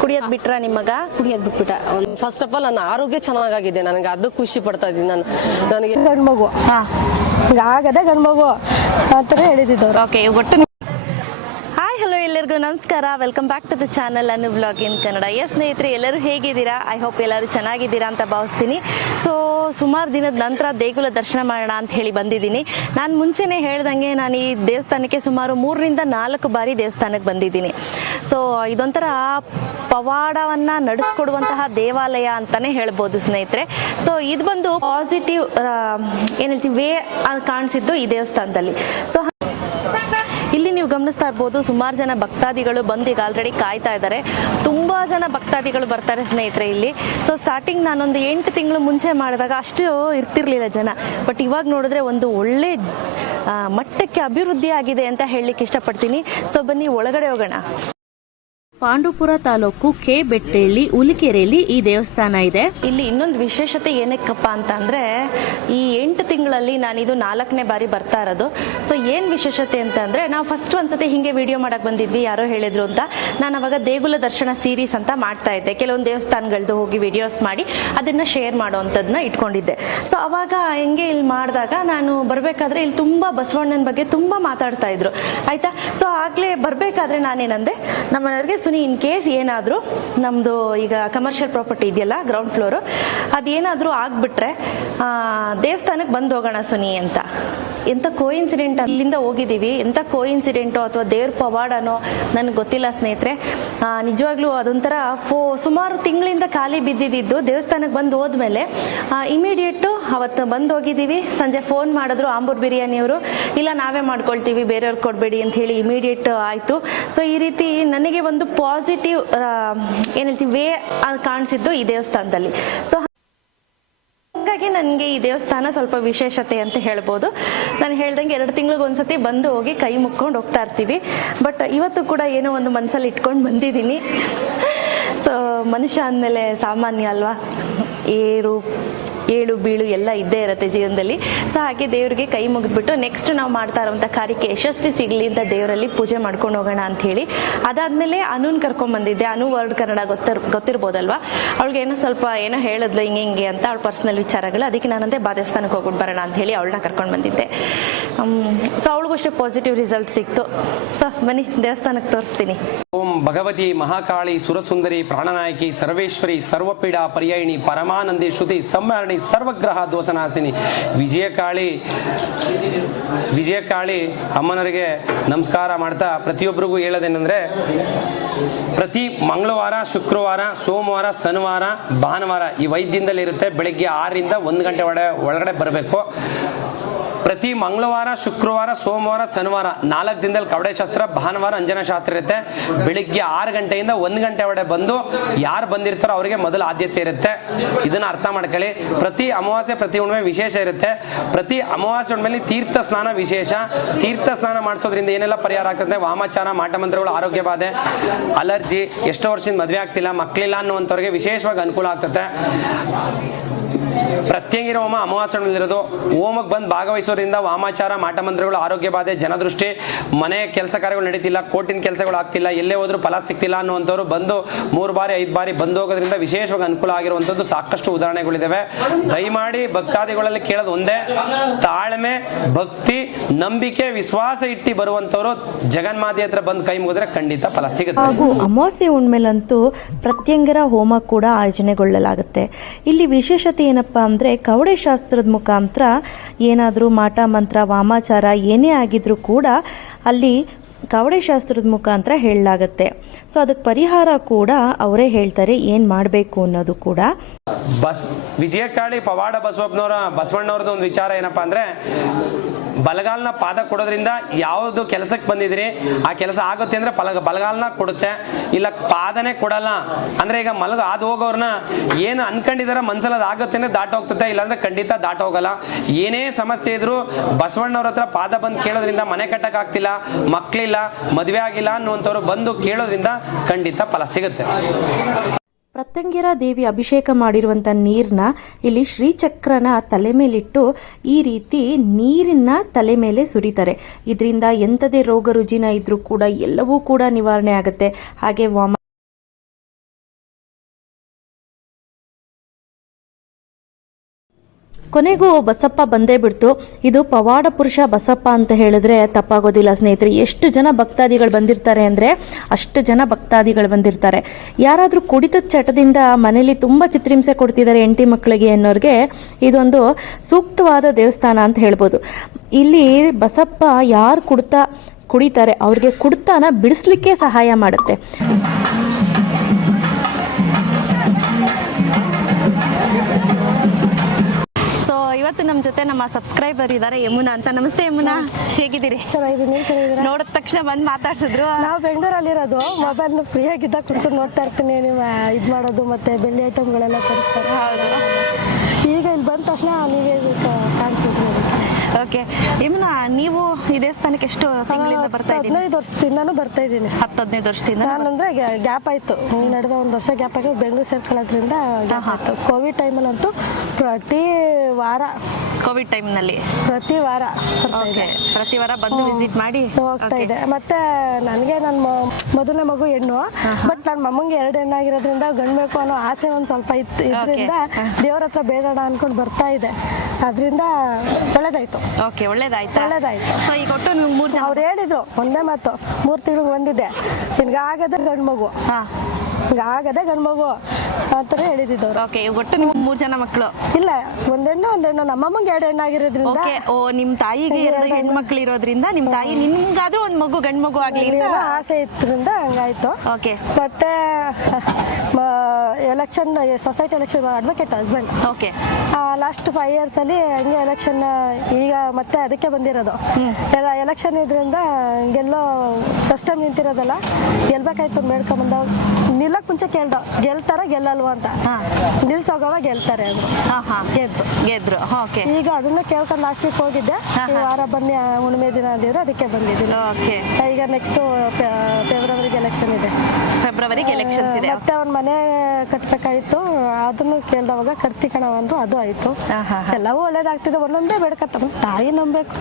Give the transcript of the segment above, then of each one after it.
ಕುಡಿಯೋದ್ ಬಿಟ್ರ ನಿಮಗ ಕುಡಿಯೋದ್ ಬಿಟ್ಬಿಟ್ಟ. ಫಸ್ಟ್ ಆಫ್ ಆಲ್ ನನ್ನ ಆರೋಗ್ಯ ಚೆನ್ನಾಗಾಗಿದೆ. ನನಗೆ ಅದು ಖುಷಿ ಪಡ್ತಾ ಇದ್ದೀನಿ ನಾನು. ನನಗೆ ಗಂಡು ಮಗು ಹಾ. ಆಗದೆ ಗಂಡು ಮಗು ಆ ಥರ ಓಕೆ ಒಟ್ಟು ನಮಸ್ಕಾರ. Welcome back to the channel ಅನ್ನು ಬ್ಲಾಗ್ ಇನ್ ಕನ್ನಡ ಎಸ್ ಸ್ನೇಹಿತರೆ, ಎಲ್ಲರೂ ಹೇಗಿದ್ದೀರಾ? ಐ ಹೋಪ್ ಎಲ್ಲರೂ ಚೆನ್ನಾಗಿದ್ದೀರಾ ಅಂತ ಭಾವಿಸ್ತೀನಿ. ಸೊ ಸುಮಾರು ದಿನದ ನಂತರ ದೇಗುಲ ದರ್ಶನ ಮಾಡೋಣ ಅಂತ ಹೇಳಿ ಬಂದಿದ್ದೀನಿ. ನಾನು ಮುಂಚೆನೇ ಹೇಳ್ದಂಗೆ ನಾನು ಈ ದೇವಸ್ಥಾನಕ್ಕೆ ಸುಮಾರು ಮೂರರಿಂದ ನಾಲ್ಕು ಬಾರಿ ದೇವಸ್ಥಾನಕ್ಕೆ ಬಂದಿದ್ದೀನಿ. ಸೊ ಇದೊಂಥರ ಪವಾಡವನ್ನು ನಡೆಸ್ಕೊಡುವಂತಹ ದೇವಾಲಯ ಅಂತಲೇ ಹೇಳ್ಬೋದು ಸ್ನೇಹಿತರೆ. ಸೊ ಇದು ಬಂದು ಪಾಸಿಟಿವ್ ಏನು ಹೇಳ್ತೀವಿ ವೇ ಕಾಣಿಸಿದ್ದು ಈ ದೇವಸ್ಥಾನದಲ್ಲಿ. ಸೊ ನೀವು ಗಮನಿಸ್ತಾ ಇರ್ಬೋದು, ಸುಮಾರು ಜನ ಭಕ್ತಾದಿಗಳು ಬಂದು ಈಗ ಆಲ್ರೆಡಿ ಕಾಯ್ತಾ ಇದ್ದಾರೆ. ತುಂಬ ಜನ ಭಕ್ತಾದಿಗಳು ಬರ್ತಾರೆ ಸ್ನೇಹಿತರೆ ಇಲ್ಲಿ. ಸೊ ಸ್ಟಾರ್ಟಿಂಗ್ ನಾನೊಂದು ಎಂಟು ತಿಂಗಳು ಮುಂಚೆ ಮಾಡಿದಾಗ ಅಷ್ಟು ಇರ್ತಿರ್ಲಿಲ್ಲ ಜನ. ಬಟ್ ಇವಾಗ ನೋಡಿದ್ರೆ ಒಂದು ಒಳ್ಳೆ ಮಟ್ಟಕ್ಕೆ ಅಭಿವೃದ್ಧಿ ಆಗಿದೆ ಅಂತ ಹೇಳಲಿಕ್ಕೆ ಇಷ್ಟಪಡ್ತೀನಿ. ಸೊ ಬನ್ನಿ, ಒಳಗಡೆ ಹೋಗೋಣ. ಪಾಂಡುಪುರ ತಾಲೂಕು ಕೆ ಬೆಟ್ಟಳ್ಳಿ ಉಲಿಕೆರೆಯಲ್ಲಿ ಈ ದೇವಸ್ಥಾನ ಇದೆ. ಇಲ್ಲಿ ಇನ್ನೊಂದು ವಿಶೇಷತೆ ಏನಕ್ಕಪ್ಪ ಅಂತ ಅಂದ್ರೆ ಈ ಎಂಟು ತಿಂಗಳಲ್ಲಿ ನಾನು ಇದು ನಾಲ್ಕನೇ ಬಾರಿ ಬರ್ತಾ ಇರೋದು. ಸೊ ಏನು ವಿಶೇಷತೆ ಅಂತ ಅಂದ್ರೆ ನಾವು ಫಸ್ಟ್ ಒಂದ್ಸತಿ ಹಿಂಗೆ ವಿಡಿಯೋ ಮಾಡಕ್ ಬಂದಿದ್ವಿ, ಯಾರೋ ಹೇಳಿದ್ರು ಅಂತ. ನಾನು ಅವಾಗ ದೇಗುಲ ದರ್ಶನ ಸೀರೀಸ್ ಅಂತ ಮಾಡ್ತಾ ಇದ್ದೆ. ಕೆಲವೊಂದು ದೇವಸ್ಥಾನಗಳದ್ದು ಹೋಗಿ ವಿಡಿಯೋಸ್ ಮಾಡಿ ಅದನ್ನ ಶೇರ್ ಮಾಡುವಂಥದ್ದನ್ನ ಇಟ್ಕೊಂಡಿದ್ದೆ. ಸೊ ಅವಾಗ ಹೆಂಗೆ ಇಲ್ಲಿ ಮಾಡಿದಾಗ ನಾನು ಬರಬೇಕಾದ್ರೆ ಇಲ್ಲಿ ತುಂಬಾ ಬಸವಣ್ಣನ ಬಗ್ಗೆ ತುಂಬಾ ಮಾತಾಡ್ತಾ ಇದ್ರು. ಆಯ್ತಾ? ಸೊ ಆಗ್ಲೇ ಬರಬೇಕಾದ್ರೆ ನಾನೇನಂದೆ ನಮ್ಮ ಸುನಿ ಇನ್ ಕೇಸ್ ಏನಾದರೂ ನಮ್ಮದು ಈಗ ಕಮರ್ಷಿಯಲ್ ಪ್ರಾಪರ್ಟಿ ಇದೆಯಲ್ಲ ಗ್ರೌಂಡ್ ಫ್ಲೋರು ಅದೇನಾದರೂ ಆಗಿಬಿಟ್ರೆ ದೇವಸ್ಥಾನಕ್ಕೆ ಬಂದು ಹೋಗೋಣ ಸುನಿ ಅಂತ. ಎಂಥ ಕೋ ಇನ್ಸಿಡೆಂಟ್ ಅಲ್ಲಿಂದ ಹೋಗಿದ್ದೀವಿ? ಎಂಥ ಕೋ ಇನ್ಸಿಡೆಂಟೋ ಅಥವಾ ದೇವ್ರ ಪವಾಡನೋ ನನಗೆ ಗೊತ್ತಿಲ್ಲ ಸ್ನೇಹಿತರೆ. ನಿಜವಾಗ್ಲೂ ಅದೊಂಥರ ಫೋ, ಸುಮಾರು ತಿಂಗಳಿಂದ ಖಾಲಿ ಬಿದ್ದಿದ್ದು ದೇವಸ್ಥಾನಕ್ಕೆ ಬಂದು ಹೋದ್ಮೇಲೆ ಇಮಿಡಿಯೇಟು ಅವತ್ತು ಬಂದು ಹೋಗಿದ್ದೀವಿ. ಸಂಜೆ ಫೋನ್ ಮಾಡಿದ್ರು ಆಂಬೂರ್ ಬಿರಿಯಾನಿಯವರು, ಇಲ್ಲ, ನಾವೇ ಮಾಡ್ಕೊಳ್ತೀವಿ ಬೇರೆಯವ್ರಿಗೆ ಕೊಡಬೇಡಿ ಅಂತ ಹೇಳಿ ಇಮಿಡಿಯೇಟ್ ಆಯಿತು. ಸೊ ಈ ರೀತಿ ನನಗೆ ಒಂದು ಪಾಸಿಟಿವ್ ಏನು ಹೇಳ್ತೀವಿ ವೇ ಕಾಣಿಸಿದ್ದು ಈ ದೇವಸ್ಥಾನದಲ್ಲಿ. ಸೊ ಹಾಗಾಗಿ ನನಗೆ ಈ ದೇವಸ್ಥಾನ ಸ್ವಲ್ಪ ವಿಶೇಷತೆ ಅಂತ ಹೇಳ್ಬೋದು. ನಾನು ಹೇಳ್ದಂಗೆ ಎರಡು ತಿಂಗಳಿಗೆ ಒಂದ್ಸತಿ ಬಂದು ಹೋಗಿ ಕೈ ಮುಕ್ಕೊಂಡು ಹೋಗ್ತಾ ಇರ್ತೀವಿ. ಬಟ್ ಇವತ್ತು ಕೂಡ ಏನೋ ಒಂದು ಮನಸ್ಸಲ್ಲಿ ಇಟ್ಕೊಂಡು ಬಂದಿದ್ದೀನಿ. ಸೊ ಮನುಷ್ಯ ಅಂದಮೇಲೆ ಸಾಮಾನ್ಯ ಅಲ್ವಾ? ಏರು ಏಳು ಬೀಳು ಎಲ್ಲ ಇದ್ದೇ ಇರುತ್ತೆ ಜೀವನದಲ್ಲಿ. ಸೊ ಹಾಗೆ ದೇವರಿಗೆ ಕೈ ಮುಗಿದ್ಬಿಟ್ಟು ನೆಕ್ಸ್ಟ್ ನಾವು ಮಾಡ್ತಾ ಇರುವಂಥ ಕಾರ್ಯಕ್ಕೆ ಯಶಸ್ವಿ ಸಿಗಲಿ ಅಂತ ದೇವರಲ್ಲಿ ಪೂಜೆ ಮಾಡ್ಕೊಂಡು ಹೋಗೋಣ ಅಂತ ಹೇಳಿ. ಅದಾದ್ಮೇಲೆ ಅನುನ್ ಕರ್ಕೊಂಡ್ ಬಂದಿದ್ದೆ. ಅನು ವರ್ಡ್ ಕನ್ನಡ ಗೊತ್ತಿರ್, ಗೊತ್ತಿರ್ಬೋದಲ್ವಾ? ಅವಳಿಗೆ ಏನೋ ಸ್ವಲ್ಪ ಏನೋ ಹೇಳಿದ್ಲು ಹಿಂಗೆ ಹಿಂಗೆ ಅಂತ ಅವಳ ಪರ್ಸನಲ್ ವಿಚಾರಗಳು. ಅದಕ್ಕೆ ನಾನಂದೇ ಬಾ ದೇವಸ್ಥಾನಕ್ಕೆ ಹೋಗ್ಬಿಟ್ಟು ಬರೋಣ ಅಂತ ಹೇಳಿ ಅವಳನ್ನ ಕರ್ಕೊಂಡು ಬಂದಿದ್ದೆ. ಸೊ ಅವಳಿಗೂ ಅಷ್ಟೇ ಪಾಸಿಟಿವ್ ರಿಸಲ್ಟ್ ಸಿಕ್ತು. ಸೊ ಬನ್ನಿ, ದೇವಸ್ಥಾನಕ್ಕೆ ತೋರಿಸ್ತೀನಿ. ಓಂ ಭಗವತಿ ಮಹಾಕಾಳಿ ಸುರಸುಂದರಿ ಪ್ರಾಣನಾಯಕಿ ಸರ್ವೇಶ್ವರಿ ಸರ್ವಪೀಡಾ ಪರ್ಯಾಯಿಣಿ ಪರಮಾನಂದಿ ಶ್ರುತಿ ಸಂಹರಣಿ ಸರ್ವಗ್ರಹ ದೋಸನಾಸಿನಿ ವಿಜಯಕಾಳಿ ವಿಜಯಕಾಳಿ ಅಮ್ಮನವರಿಗೆ ನಮಸ್ಕಾರ ಮಾಡ್ತಾ ಪ್ರತಿಯೊಬ್ಬರಿಗೂ ಹೇಳೋದೇನೆಂದ್ರೆ, ಪ್ರತಿ ಮಂಗಳವಾರ, ಶುಕ್ರವಾರ, ಸೋಮವಾರ, ಶನಿವಾರ, ಭಾನುವಾರ ಈ ವೈದ್ಯದಿಂದಲೇ ಇರುತ್ತೆ ಬೆಳಗ್ಗೆ ಆರರಿಂದ ಒಂದು ಗಂಟೆ ಒಳಗಡೆ ಬರಬೇಕು. ಪ್ರತಿ ಮಂಗಳವಾರ, ಶುಕ್ರವಾರ, ಸೋಮವಾರ, ಶನಿವಾರ ನಾಲ್ಕು ದಿನದಲ್ಲಿ ಕವಡೆ ಶಾಸ್ತ್ರ, ಭಾನುವಾರ ಅಂಜನ ಶಾಸ್ತ್ರ ಇರುತ್ತೆ. ಬೆಳಿಗ್ಗೆ ಆರು ಗಂಟೆಯಿಂದ ಒಂದು ಗಂಟೆ ಒಳಗೆ ಬಂದು ಯಾರು ಬಂದಿರ್ತಾರೋ ಅವರಿಗೆ ಮೊದಲು ಆದ್ಯತೆ ಇರುತ್ತೆ. ಇದನ್ನ ಅರ್ಥ ಮಾಡ್ಕೊಳ್ಳಿ. ಪ್ರತಿ ಅಮಾವಾಸ್ಯೆ, ಪ್ರತಿ ಹುಣ್ಣಿಮೆ ವಿಶೇಷ ಇರುತ್ತೆ. ಪ್ರತಿ ಅಮಾವಾಸ್ಯೆ ಹುಣ್ಣಿಮೆಯಲ್ಲಿ ತೀರ್ಥ ಸ್ನಾನ ವಿಶೇಷ. ತೀರ್ಥ ಸ್ನಾನ ಮಾಡಿಸೋದ್ರಿಂದ ಏನೆಲ್ಲ ಪರಿಹಾರ ಆಗ್ತದೆ? ವಾಮಾಚಾರ, ಮಾಟಮಂತ್ರಗಳು, ಆರೋಗ್ಯ ಬಾಧೆ, ಅಲರ್ಜಿ, ಎಷ್ಟೋ ವರ್ಷದಿಂದ ಮದುವೆ ಆಗ್ತಿಲ್ಲ, ಮಕ್ಕಳಿಲ್ಲ ಅನ್ನುವಂಥವ್ರಿಗೆ ವಿಶೇಷವಾಗಿ ಅನುಕೂಲ ಆಗ್ತದೆ. ಪ್ರತ್ಯಂಗಿರ ಹೋಮ ಅಮಾವಾಸ್ಯ ಇರೋದು ಹೋಮಕ್ಕೆ ಬಂದು ಭಾಗವಹಿಸೋದ್ರಿಂದ ವಾಮಾಚಾರ ಮಾಟಮಂತ್ರಗಳು ಆರೋಗ್ಯ ಬಾಧೆ, ಜನದೃಷ್ಟಿ, ಮನೆ ಕೆಲಸ ಕಾರ್ಯಗಳು ನಡೀತಿಲ್ಲ, ಕೋರ್ಟಿನ ಕೆಲಸಗಳು ಆಗ್ತಿಲ್ಲ, ಎಲ್ಲೇ ಹೋದ್ರೂ ಫಲ ಸಿಗ್ತಿಲ್ಲ ಅನ್ನುವಂಥವ್ರು ಬಂದು ಮೂರು ಬಾರಿ, ಐದು ಬಾರಿ ಬಂದು ಹೋಗೋದ್ರಿಂದ ವಿಶೇಷವಾಗಿ ಅನುಕೂಲ ಆಗಿರುವಂಥದ್ದು ಸಾಕಷ್ಟು ಉದಾಹರಣೆಗಳಿದ್ದಾವೆ ದಯಮಾಡಿ ಭಕ್ತಾದಿಗಳಲ್ಲಿ ಕೇಳೋದು ಒಂದೇ, ತಾಳ್ಮೆ, ಭಕ್ತಿ, ನಂಬಿಕೆ, ವಿಶ್ವಾಸ ಇಟ್ಟು ಬರುವಂಥವ್ರು ಜಗನ್ಮಾತೆ ಹತ್ರ ಬಂದು ಕೈ ಮುಗಿದ್ರೆ ಖಂಡಿತ ಫಲ ಸಿಗುತ್ತೆ. ಹಾಗೂ ಅಮಾವಾಸ್ಯೆ ಹುಣ್ಮೇಲಂತೂ ಪ್ರತ್ಯಂಗರ ಹೋಮ ಕೂಡ ಆಯೋಜನೆಗೊಳ್ಳಲಾಗುತ್ತೆ. ಇಲ್ಲಿ ವಿಶೇಷತೆ ಏನಪ್ಪಾ ಅಂದರೆ ಕವಡೆ ಶಾಸ್ತ್ರದ ಮುಖಾಂತರ ಏನಾದರೂ ಮಾಟ, ಮಂತ್ರ, ವಾಮಾಚಾರ ಏನೇ ಆಗಿದ್ರೂ ಕೂಡ ಅಲ್ಲಿ ಕವಡೆ ಶಾಸ್ತ್ರದ ಮುಖಾಂತರ ಹೇಳಲಾಗತ್ತೆ. ಸೊ ಅದಕ್ಕೆ ಪರಿಹಾರ ಕೂಡ ಅವರೇ ಹೇಳ್ತಾರೆ ಏನು ಮಾಡಬೇಕು ಅನ್ನೋದು ಕೂಡ. ಬಸ್ ವಿಜಯಕಾಳಿ ಪವಾಡ ಬಸವಪ್ಪನವರ ಬಸವಣ್ಣವ್ರದ್ದು ಒಂದು ವಿಚಾರ ಏನಪ್ಪಾ ಅಂದ್ರೆ, ಬಲಗಾಲ್ನ ಪಾದ ಕೊಡೋದ್ರಿಂದ ಯಾವುದು ಕೆಲಸಕ್ಕೆ ಬಂದಿದ್ರಿ, ಆ ಕೆಲಸ ಆಗುತ್ತೆ ಅಂದ್ರೆ ಪಲ ಬಲಗಾಲ್ನ ಕೊಡುತ್ತೆ, ಇಲ್ಲ ಪಾದನೇ ಕೊಡಲ್ಲ, ಅಂದ್ರೆ ಈಗ ಮಲಗ ಆದ ಹೋಗೋರ್ನ ಏನು ಅನ್ಕೊಂಡಿದಾರ ಮನ್ಸಲ್ಲಿ ಆಗುತ್ತೆ ಅಂದ್ರೆ ದಾಟ ಹೋಗ್ತದೆ ಇಲ್ಲಾಂದ್ರೆ ಖಂಡಿತ ದಾಟ ಹೋಗಲ್ಲ. ಏನೇ ಸಮಸ್ಯೆ ಇದ್ರು ಬಸವಣ್ಣವ್ರ ಹತ್ರ ಪಾದ ಬಂದು ಕೇಳೋದ್ರಿಂದ ಮನೆ ಕಟ್ಟಕ್ ಆಗ್ತಿಲ್ಲ, ಮಕ್ಳಿಲ್ಲ, ಮದುವೆ ಆಗಿಲ್ಲ ಅನ್ನುವಂಥವ್ರು ಬಂದು ಕೇಳೋದ್ರಿಂದ ಖಂಡಿತ ಫಲ ಸಿಗುತ್ತೆ. ಪ್ರತ್ಯಂಗಿರ ದೇವಿ ಅಭಿಷೇಕ ಮಾಡಿರುವಂಥ ನೀರನ್ನ ಇಲ್ಲಿ ಶ್ರೀಚಕ್ರನ ತಲೆ ಮೇಲಿಟ್ಟು ಈ ರೀತಿ ನೀರಿನ ತಲೆ ಮೇಲೆ ಸುರಿತಾರೆ. ಇದರಿಂದ ಎಂಥದೇ ರೋಗ ರುಜಿನ ಇದ್ರೂ ಕೂಡ ಎಲ್ಲವೂ ಕೂಡ ನಿವಾರಣೆ ಆಗುತ್ತೆ. ಹಾಗೆ ವಾಮ ಕೊನೆಗೂ ಬಸಪ್ಪ ಬಂದೇ ಬಿಡ್ತು. ಇದು ಪವಾಡ ಪುರುಷ ಬಸಪ್ಪ ಅಂತ ಹೇಳಿದ್ರೆ ತಪ್ಪಾಗೋದಿಲ್ಲ ಸ್ನೇಹಿತರೆ. ಎಷ್ಟು ಜನ ಭಕ್ತಾದಿಗಳು ಬಂದಿರ್ತಾರೆ ಅಂದರೆ ಅಷ್ಟು ಜನ ಭಕ್ತಾದಿಗಳು ಬಂದಿರ್ತಾರೆ. ಯಾರಾದರೂ ಕುಡಿತದ ಚಟದಿಂದ ಮನೇಲಿ ತುಂಬ ಚಿತ್ರಹಿಂಸೆ ಕೊಡ್ತಿದ್ದಾರೆ ಹೆಂಡತಿ ಮಕ್ಕಳಿಗೆ ಅನ್ನೋರಿಗೆ ಇದೊಂದು ಸೂಕ್ತವಾದ ದೇವಸ್ಥಾನ ಅಂತ ಹೇಳ್ಬೋದು. ಇಲ್ಲಿ ಬಸಪ್ಪ ಯಾರು ಕುಡ್ತಾ ಕುಡಿತಾರೆ, ಅವ್ರಿಗೆ ಕುಡ್ತಾನ ಬಿಡಿಸ್ಲಿಕ್ಕೆ ಸಹಾಯ ಮಾಡುತ್ತೆ. ಇವತ್ತು ನಮ್ಮ ಜೊತೆ ನಮ್ಮ ಸಬ್ಸ್ಕ್ರೈಬರ್ ಇದ್ದಾರೆ ಯಮುನಾ ಅಂತ. ನಮಸ್ತೆ ಯಮುನಾ. ಹೇಗಿದ್ದೀರಿ? ಚೆನ್ನಾಗಿದ್ದೀನಿ ಚಲೋ ಚೆನ್ನಾಗಿದ್ದೀರಾ? ನೋಡಿದ ತಕ್ಷಣ ಬಂದು ಮಾತಾಡ್ಸಿದ್ರು. ನಾವು ಬೆಂಗಳೂರಲ್ಲಿರೋದು. ಮೊಬೈಲ್ ಫ್ರೀ ಆಗಿದ್ದಾಗ ಕುಡ್ಕೊಂಡು ನೋಡ್ತಾ ಇರ್ತೀನಿ. ನೀವು ಇದು ಮಾಡೋದು ಮತ್ತೆ ಬೆಳ್ಳಿ ಐಟಮ್ಗಳೆಲ್ಲ ಕೊಡ್ತಾರೆ. ಈಗ ಇಲ್ಲಿ ಬಂದ ತಕ್ಷಣ ನೀವೇ ಕಾಣಿಸಿದ್ರಿ. ಓಕೆ ಯಮುನಾ ನೀವು ಈ ದೇವಸ್ಥಾನಕ್ಕೆ ಎಷ್ಟು ತಿಂಗಳಿಂದ ಬರ್ತಾ ಇದ್ದೀನಿ ಹದಿನೈದು ವರ್ಷದಿಂದಾನು ಬರ್ತಾ ಇದ್ದೀನಿ. ಹತ್ತು ಹದಿನೈದು ವರ್ಷದಿಂದ ನಾನಂದ್ರೆ ಗ್ಯಾಪ್ ಆಯ್ತು. ಈ ನಡುವೆ ಒಂದು ವರ್ಷ ಗ್ಯಾಪ್ ಆಗಿ ಬೆಂಗಳೂರು ಸೇರ್ಕೊಳ್ಳೋದ್ರಿಂದ ಗ್ಯಾಪ್ ಆಯ್ತು. ಕೋವಿಡ್ ಟೈಮಲ್ಲಂತೂ ಪ್ರತಿ ವಾರ ಕೋವಿಡ್ ಟೈಮ್ನಲ್ಲಿ? ಪ್ರತಿ ವಾರ ಪ್ರತಿ ವಾರ ಬಂದು ವಿಸಿಟ್ ಮಾಡಿ? ಹೋಗ್ತಾ ಇದೆ. ಮತ್ತೆ ನನಗೆ ನನ್ನ ಮೊದಲನೇ ಮಗು ಹೆಣ್ಣು. ಬಟ್ ನನ್ನ ಮಮ್ಮಂಗೆ ಎರಡು ಹೆಣ್ಣಾಗಿರೋದ್ರಿಂದ ಗಂಡು ಬೇಕು ಅನ್ನೋ ಆಸೆ ಒಂದು ಸ್ವಲ್ಪ ಇತ್ತು ಇದರಿಂದ ದೇವ್ರ ಹತ್ರ ಬೇಡಣ ಅನ್ಕೊಂಡು ಬರ್ತಾ ಇದೆ. ಅದರಿಂದ ಒಳ್ಳೇದಾಯ್ತು. ಓಕೆ ಒಳ್ಳೇದಾಯ್ತಾ? ಒಳ್ಳೇದಾಯ್ತು. ಸೊ ಈಗ ಒಟ್ಟು ಮೂರು ಜನ ಅವ್ರು ಹೇಳಿದ್ರು ಒಂದೇ ಮಾತು ಮೂರು ತಿಂಗಳಿಗೆ ಬಂದಿದ್ದೆ. ನಿನ್ಗೆ ಆಗದೆ ಗಂಡು ಮಗು ಹಿಂಗಾಗದೆ ಗಂಡು ಮಗು ಅಂತಾನೆ ಹೇಳಿದ್ರು ಓಕೆ ಒಟ್ಟು ನಿಮ್ಮ ಮೂರು ಜನ ಮಕ್ಕಳು ಇಲ್ಲ ಒಂದೆಣ್ಣು ಒಂದೆಣ್ಣು. ನಮ್ಮಮ್ಮಂಗೆ ಎರಡು ಹೆಣ್ಣಾಗಿರೋದ್ರಿಂದ ಓಕೆ ಓ ನಿಮ್ಮ ತಾಯಿಗೆ ಎರಡು ಹೆಣ್ಮಕ್ಳು ಇರೋದ್ರಿಂದ ನಿಮ್ಮ ತಾಯಿ ನಿಮ್ಗಾದ್ರೂ ಒಂದು ಮಗು ಗಂಡು ಮಗು ಆಗಲಿ ಅಂತ? ಏನೋ ಆಸೆ ಇದ್ರಿಂದ ಹಂಗಾಯ್ತು. ಓಕೆ ಮತ್ತೆ election society election advocate husband okay last five years ಅಲ್ಲಿ ಹಂಗೆ ಎಲೆಕ್ಷನ್ ಈಗ ಮತ್ತೆ ಅದಕ್ಕೆ ಬಂದಿರೋದು. ಎಲ್ಲ ಎಲೆಕ್ಷನ್ ಇದ್ರಿಂದ ಗೆಲ್ಲೋ ಫಸ್ಟ್ ಟೈಮ್ ನಿಂತಿರೋದಲ್ಲ ಗೆಲ್ಬೇಕಾಯ್ತು ಬೇಡ್ಕೊಂಬಂದ ನಿಲ್ಲಕ್ ಮುಂಚೆ ಕೇಳ್ದ ಗೆಲ್ತಾರ ಗೆಲ್ಲಲ್ವಾ ಅಂತ. ನಿಲ್ಸೋಗವ ಗೆಲ್ತಾರೆ ಅವರು ಹಾಂ ಹಾಂ. ಗೆದ್ದು ಗೆದ್ರು. ಓಕೆ. ಈಗ ಅದನ್ನ ಕೇಳ್ಕೊಂಡು ಲಾಸ್ಟ್ ವೀಕ್ ಹೋಗಿದ್ದೆ. ಈ ವಾರ ಬನ್ನಿ ಹುಣ್ಮೆ ಹುಣ್ಣಿಮೆ ದಿನ ಅಂದಿದ್ರು ಅದಕ್ಕೆ ಬಂದಿದ್ದೀನಿ. ಓಕೆ. ಈಗ ನೆಕ್ಸ್ಟ್ ಫೆಬ್ರವರಿಗೆ ಎಲೆಕ್ಷನ್ ಇದೆ. ಫೆಬ್ರವರಿಗೆ ಎಲೆಕ್ಷನ್ಸ್ ಇದೆ. ಮತ್ತೆ ಅವ್ನ ಮನೆ ಕಟ್ಬೇಕಾಯ್ತು. ಅದನ್ನು ಕೇಳ್ದವಾಗ ಕಟ್ತಿ ಕಣವ ಅಂದ್ರು ಅದು ಆಯ್ತು. ಎಲ್ಲವೂ ಒಳ್ಳೇದಾಗ್ತಿದೆ. ಒಂದೊಂದೇ ಬೇಡ್ಕತ್ತ ತಾಯಿ ನಂಬೇಕು